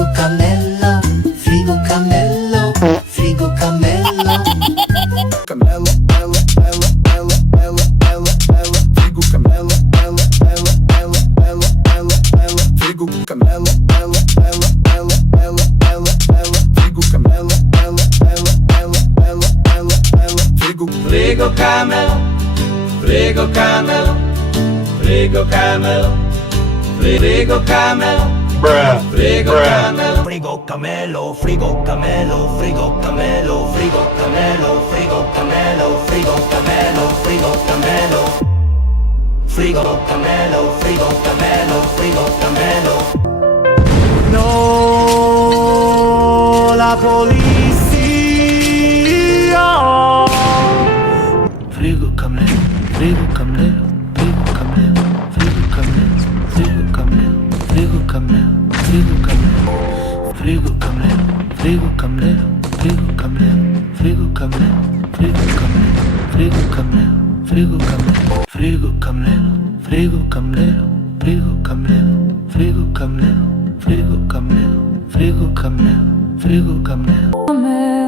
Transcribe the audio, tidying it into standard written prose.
frigo cammello, frigo cammello, frigo cammello. Cammello, bello, bello, bello, bello, bello, bello, frigo cammello, bello, bello, bello, bello, bello, bello, frigo cammello, bello, bello, bello, bello, bello, bello, frigo cammello, bello, bello, bello, bello, bello, bello, frigo cammello, frigo cammello, frigo cammello, frigo cammello. Frigo cammello, frigo cammello, frigo cammello, frigo cammello, frigo cammello, frigo cammello, frigo cammello, frigo cammello, frigo cammello, frigo cammello, frigo cammello. No, la polizia. Frigo cammello, frigo cammello, frigo cammello, frigo cammello, frigo cammello, frigo cammello. Frigo cammello, frigo cammello, frigo cammello, frigo cammello, frigo cammello, frigo cammello, frigo cammello, frigo cammello, frigo cammello, frigo cammello, frigo cammello, frigo cammello, frigo cammello, frigo cammello, frigo cammello.